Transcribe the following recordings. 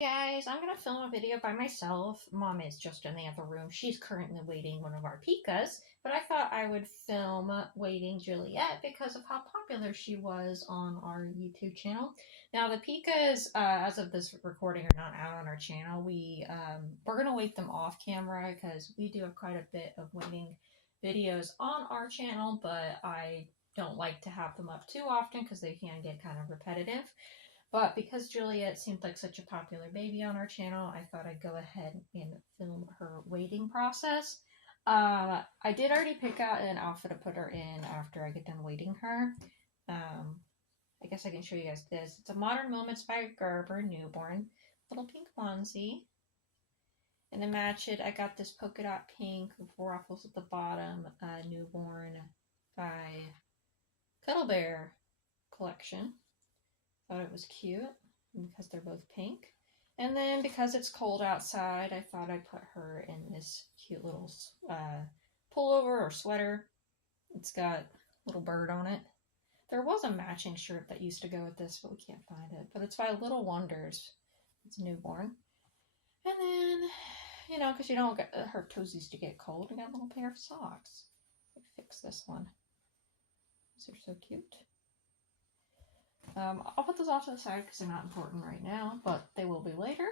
Guys, I'm gonna film a video by myself. Mom is just in the other room. She's currently waiting one of our pikas, but I thought I would film waiting Juliette because of how popular she was on our YouTube channel. Now the pikas, as of this recording, are not out on our channel. We're gonna wait them off camera because we do have quite a bit of waiting videos on our channel, but I don't like to have them up too often because they can get kind of repetitive. But because Juliette seemed like such a popular baby on our channel, I thought I'd go ahead and film her waiting process. I did already pick out an outfit to put her in after I get done waiting her. I guess I can show you guys this. It's a Modern Moments by Gerber newborn, little pink onesie. And to match it, I got this polka dot pink with ruffles at the bottom, newborn by Cuddle Bear collection. Thought it was cute because they're both pink. And then because it's cold outside, I thought I'd put her in this cute little pullover or sweater. It's got a little bird on it. There was a matching shirt that used to go with this, but we can't find it. But it's by Little Wonders. It's newborn. And then, because you don't get her toesies to get cold, I got a little pair of socks. Let me fix this one. These are so cute. I'll put those off to the side because they're not important right now, but they will be later.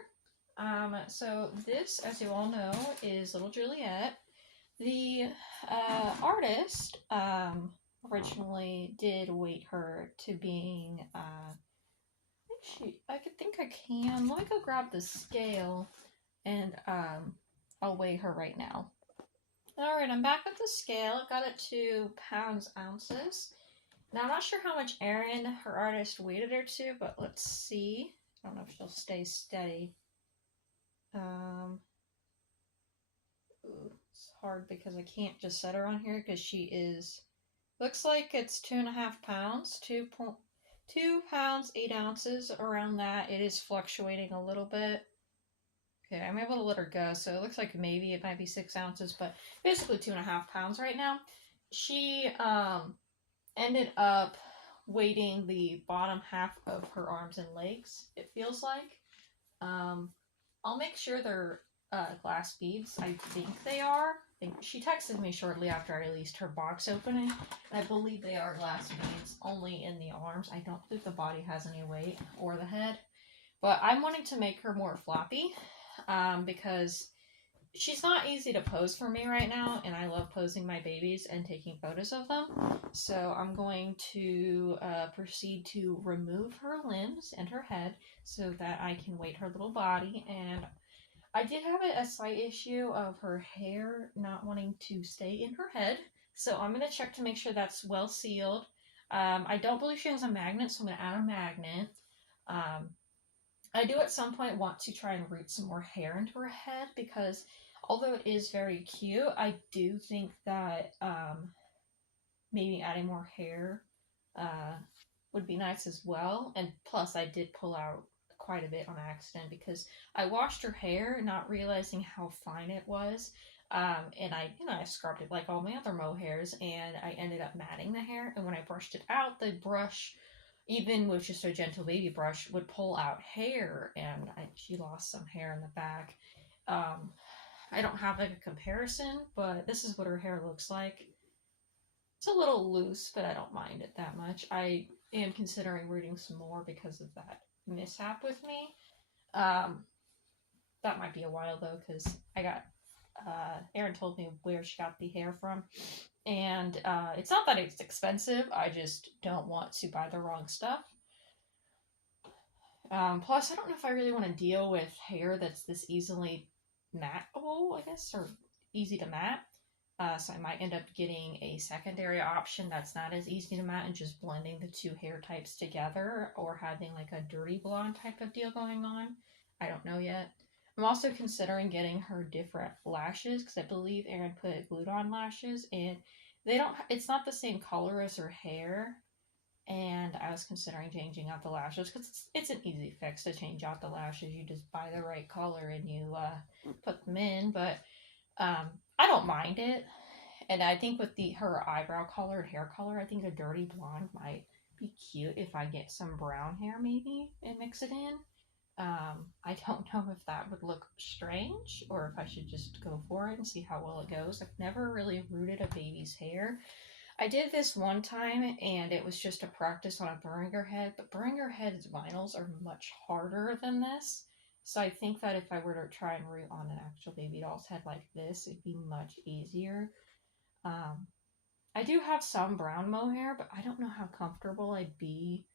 So this, as you all know, is little Juliette. The artist originally did weight her to being, I think I can. Let me go grab the scale and I'll weigh her right now. Alright, I'm back at the scale. I got it to pounds, ounces. Now, I'm not sure how much Erin, her artist, weighted her to, but let's see. I don't know if she'll stay steady. It's hard because I can't just set her on here because she is, looks like it's 2.5 pounds, 2 pounds, 8 ounces, around that. It is fluctuating a little bit. Okay, I'm able to let her go, so it looks like maybe it might be 6 ounces, but basically 2.5 pounds right now. She, ended up weighting the bottom half of her arms and legs, it feels like. I'll make sure they're glass beads. I think they are. She texted me shortly after I released her box opening, and I believe they are glass beads, only in the arms. I don't think the body has any weight, or the head. But I'm wanting to make her more floppy, because she's not easy to pose for me right now, and I love posing my babies and taking photos of them. So I'm going to proceed to remove her limbs and her head so that I can weight her little body. And I did have a slight issue of her hair not wanting to stay in her head. So I'm going to check to make sure that's well sealed. I don't believe she has a magnet, so I'm going to add a magnet. I do at some point want to try and root some more hair into her head because although it is very cute, I do think that maybe adding more hair would be nice as well. And plus, I did pull out quite a bit on accident because I washed her hair not realizing how fine it was. And I scrubbed it like all my other mohairs, and I ended up matting the hair. And when I brushed it out, the brush, even with just a gentle baby brush, would pull out hair, and she lost some hair in the back. I don't have like a comparison, but this is what her hair looks like. It's a little loose, but I don't mind it that much. I am considering rooting some more because of that mishap with me. That might be a while though, because I got, Erin told me where she got the hair from. And it's not that it's expensive, I just don't want to buy the wrong stuff. Plus, I don't know if I really want to deal with hair that's this easily matable, I guess, or easy to mat. So I might end up getting a secondary option that's not as easy to mat and just blending the two hair types together, or having like a dirty blonde type of deal going on. I don't know yet. I'm also considering getting her different lashes because I believe Erin put glued on lashes, and it's not the same color as her hair. And I was considering changing out the lashes because it's an easy fix to change out the lashes. You just buy the right color and you put them in. But I don't mind it. And I think with her eyebrow color and hair color, I think a dirty blonde might be cute if I get some brown hair maybe and mix it in. I don't know if that would look strange or if I should just go for it and see how well it goes. I've never really rooted a baby's hair. I did this one time and it was just a practice on a Bringer head, but Bringer head's vinyls are much harder than this. So I think that if I were to try and root on an actual baby doll's head like this, it'd be much easier. Um, I do have some brown mohair, but I don't know how comfortable I'd be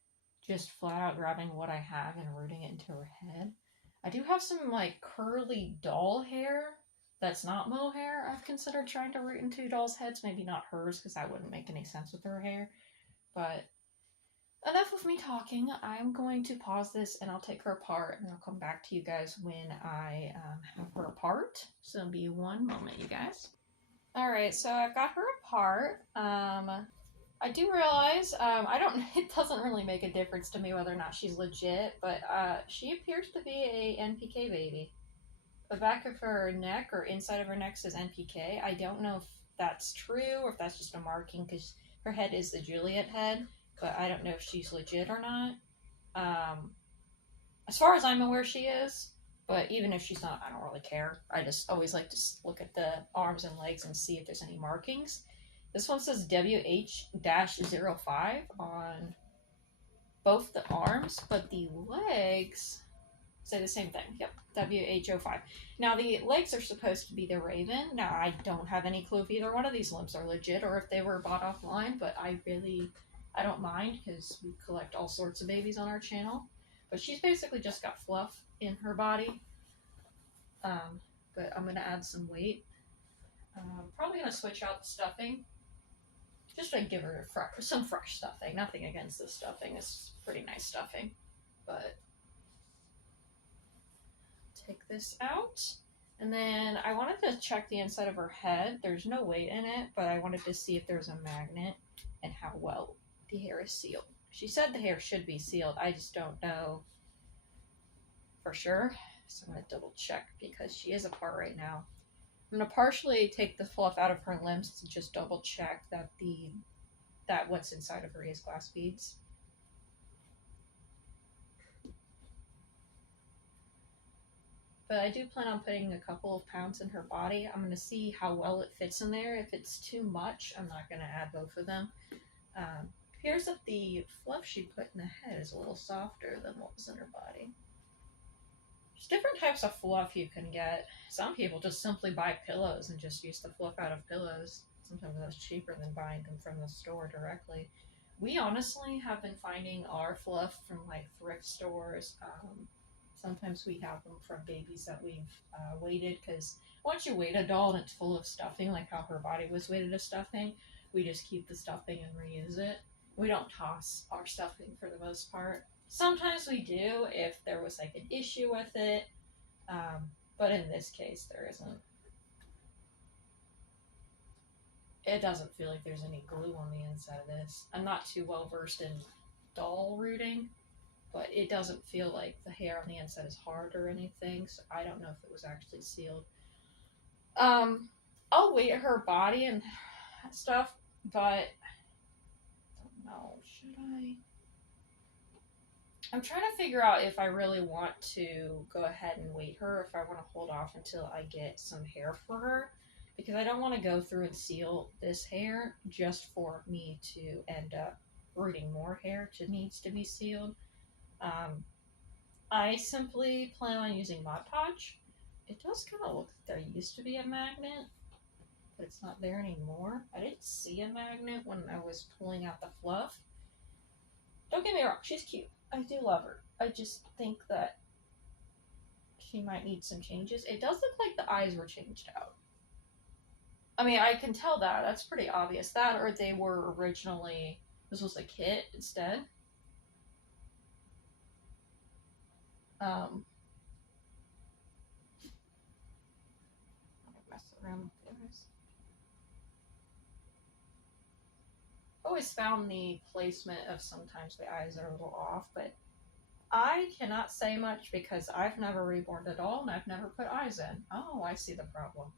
just flat out grabbing what I have and rooting it into her head. I do have some like curly doll hair that's not mohair. I've considered trying to root into dolls' heads, maybe not hers because that wouldn't make any sense with her hair. But enough of me talking. I'm going to pause this and I'll take her apart and I'll come back to you guys when I have her apart. So be one moment, you guys. Alright, so I've got her apart. I do realize, I don't, it doesn't really make a difference to me whether or not she's legit, but she appears to be a NPK baby. The back of her neck or inside of her neck says NPK. I don't know if that's true or if that's just a marking because her head is the Juliette head, but I don't know if she's legit or not. As far as I'm aware, she is. But even if she's not, I don't really care. I just always like to look at the arms and legs and see if there's any markings. This one says WH-05 on both the arms, but the legs say the same thing. Yep, WH-05. Now, the legs are supposed to be the Raven. Now, I don't have any clue if either one of these limbs are legit or if they were bought offline, but I don't mind because we collect all sorts of babies on our channel. But she's basically just got fluff in her body. But I'm going to add some weight. Probably going to switch out the stuffing. Just to give her some fresh stuffing. Nothing against this stuffing. It's pretty nice stuffing. But take this out. And then I wanted to check the inside of her head. There's no weight in it, but I wanted to see if there's a magnet and how well the hair is sealed. She said the hair should be sealed. I just don't know for sure. So I'm going to double check because she is apart right now. I'm going to partially take the fluff out of her limbs to just double check that what's inside of her is glass beads. But I do plan on putting a couple of pounds in her body. I'm going to see how well it fits in there. If it's too much, I'm not going to add both of them. Appears that the fluff she put in the head is a little softer than what was in her body. There's different types of fluff you can get. Some people just simply buy pillows and just use the fluff out of pillows. Sometimes that's cheaper than buying them from the store directly. We honestly have been finding our fluff from like thrift stores. Sometimes we have them from babies that we've weighted because once you weight a doll and it's full of stuffing, like how her body was weighted as stuffing, we just keep the stuffing and reuse it. We don't toss our stuffing for the most part. Sometimes we do if there was like an issue with it, but in this case there isn't. It doesn't feel like there's any glue on the inside of this. I'm not too well versed in doll rooting, but it doesn't feel like the hair on the inside is hard or anything, so I don't know if it was actually sealed. I'll weight her body and stuff, but I don't know, should I? I'm trying to figure out if I really want to go ahead and weight her, or if I want to hold off until I get some hair for her, because I don't want to go through and seal this hair just for me to end up rooting more hair that needs to be sealed. I simply plan on using Mod Podge. It does kind of look like there used to be a magnet, but it's not there anymore. I didn't see a magnet when I was pulling out the fluff. Don't get me wrong, she's cute. I do love her. I just think that she might need some changes. It does look like the eyes were changed out. I mean, I can tell that. That's pretty obvious. That or they were originally, this was a kit instead. Mess around with the eyes. Always found the placement of sometimes the eyes are a little off, but I cannot say much because I've never reborn a doll and I've never put eyes in. Oh, I see the problem.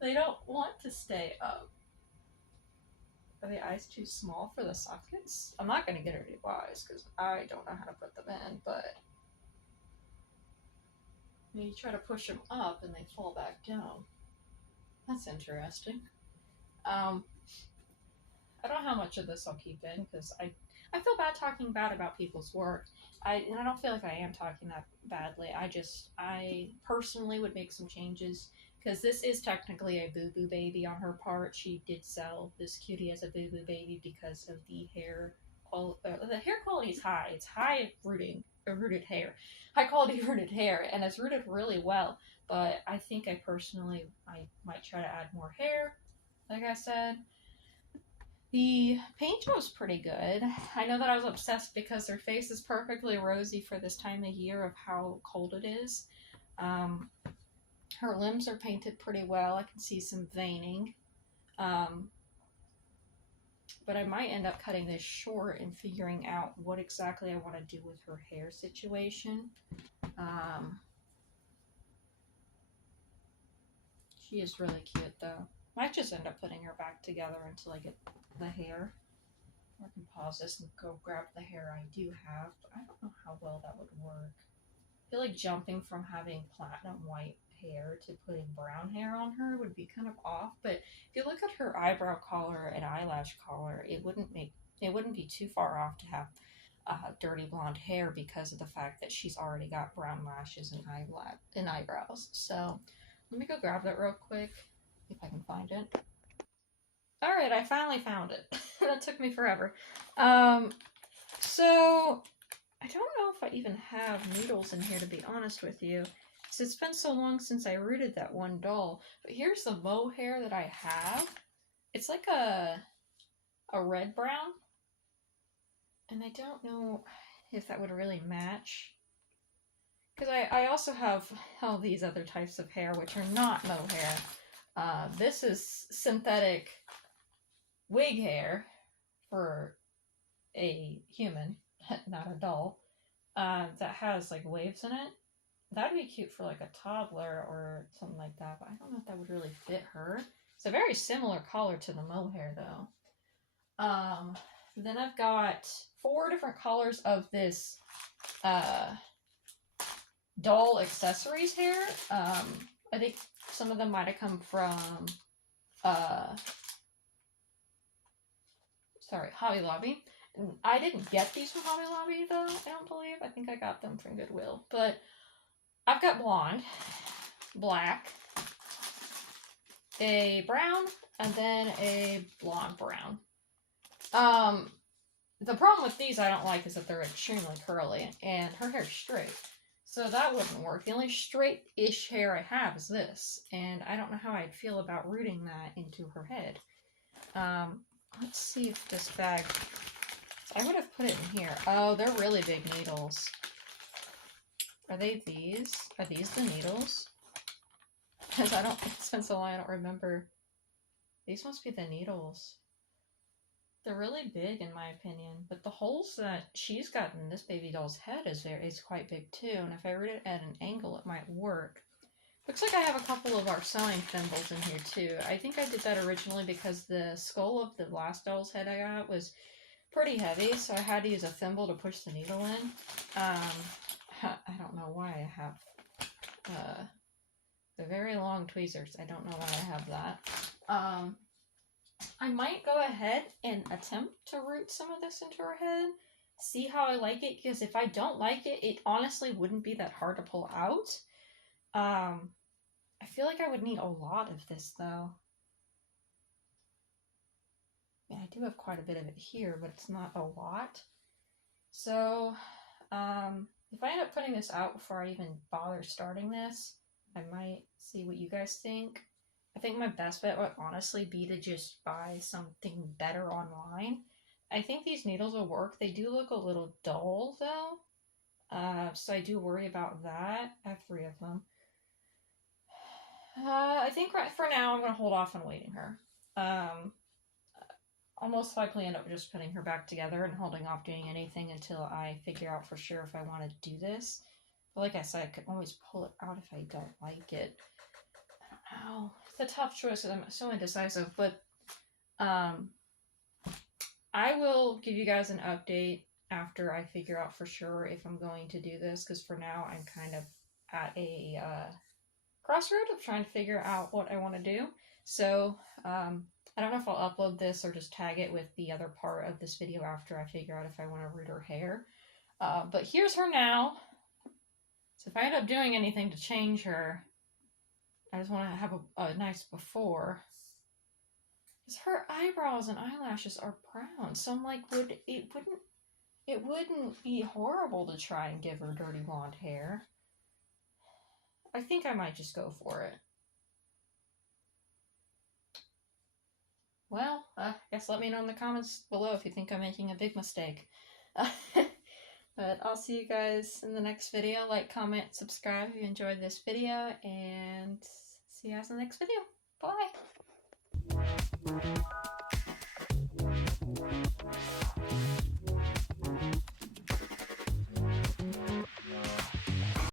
They don't want to stay up. Are the eyes too small for the sockets? I'm not going to get her new eyes because I don't know how to put them in, but You try to push them up and they fall back down. That's interesting. Um, I don't know how much of this I'll keep in because I feel bad talking bad about people's work. And I don't feel like I am talking that badly. I personally would make some changes because this is technically a boo boo baby on her part. She did sell this cutie as a boo boo baby because of the hair. The hair quality is high. It's high rooted hair, high quality rooted hair, and it's rooted really well. But I think I might try to add more hair. Like I said, the paint was pretty good. I know that I was obsessed because her face is perfectly rosy for this time of year of how cold it is. Um, her limbs are painted pretty well. I can see some veining. Um, but I might end up cutting this short and figuring out what exactly I want to do with her hair situation. Um, she is really cute though. Might just end up putting her back together until I get the hair. I can pause this and go grab the hair I do have, but I don't know how well that would work. I feel like jumping from having platinum white hair to putting brown hair on her would be kind of off, but if you look at her eyebrow color and eyelash color, it wouldn't be too far off to have dirty blonde hair because of the fact that she's already got brown lashes and eyebrows. So let me go grab that real quick if I can find it. All right, I finally found it. That took me forever. So I don't know if I even have needles in here, to be honest with you. So it's been so long since I rooted that one doll. But here's the mohair that I have. It's like a red brown. And I don't know if that would really match. Because I also have all these other types of hair, which are not mohair. This is synthetic wig hair for a human, not a doll, that has like waves in it. That'd be cute for like a toddler or something like that, but I don't know if that would really fit her. It's a very similar color to the mohair though. Then I've got 4 different colors of this doll accessories hair. I think some of them might have come from Hobby Lobby. I didn't get these from Hobby Lobby though, I don't believe. I think I got them from Goodwill. But I've got blonde, black, a brown, and then a blonde brown. The problem with these I don't like is that they're extremely curly, and her hair's straight. So that wouldn't work. The only straight-ish hair I have is this, and I don't know how I'd feel about rooting that into her head. Let's see if this bag... I would have put it in here. Oh, they're really big needles. Are they these? Are these the needles? Because it's been so long I don't remember. These must be the needles. They're really big in my opinion, but the holes that she's got in this baby doll's head is quite big too, and if I root it at an angle it might work. Looks like I have a couple of our sewing thimbles in here too. I think I did that originally because the skull of the last doll's head I got was pretty heavy, so I had to use a thimble to push the needle in. I don't know why I have the very long tweezers. I don't know why I have that. I might go ahead and attempt to root some of this into her head, see how I like it, because if I don't like it, it honestly wouldn't be that hard to pull out. I feel like I would need a lot of this though. Yeah, I do have quite a bit of it here, but it's not a lot. So, if I end up putting this out before I even bother starting this, I might see what you guys think. I think my best bet would honestly be to just buy something better online. I think these needles will work. They do look a little dull though, so I do worry about that. I have 3 of them. I think right for now I'm going to hold off on weighting her. I'll most likely end up just putting her back together and holding off doing anything until I figure out for sure if I want to do this. But like I said, I could always pull it out if I don't like it. I don't know. It's a tough choice because I'm so indecisive, but I will give you guys an update after I figure out for sure if I'm going to do this, because for now I'm kind of at a crossroad of trying to figure out what I want to do. So I don't know if I'll upload this or just tag it with the other part of this video after I figure out if I want to root her hair. But here's her now. So if I end up doing anything to change her, I just want to have a nice before. Because her eyebrows and eyelashes are brown. So I'm like, it wouldn't be horrible to try and give her dirty blonde hair. I think I might just go for it. Well, I guess let me know in the comments below if you think I'm making a big mistake. But I'll see you guys in the next video. Like, comment, subscribe if you enjoyed this video, and see you guys in the next video. Bye!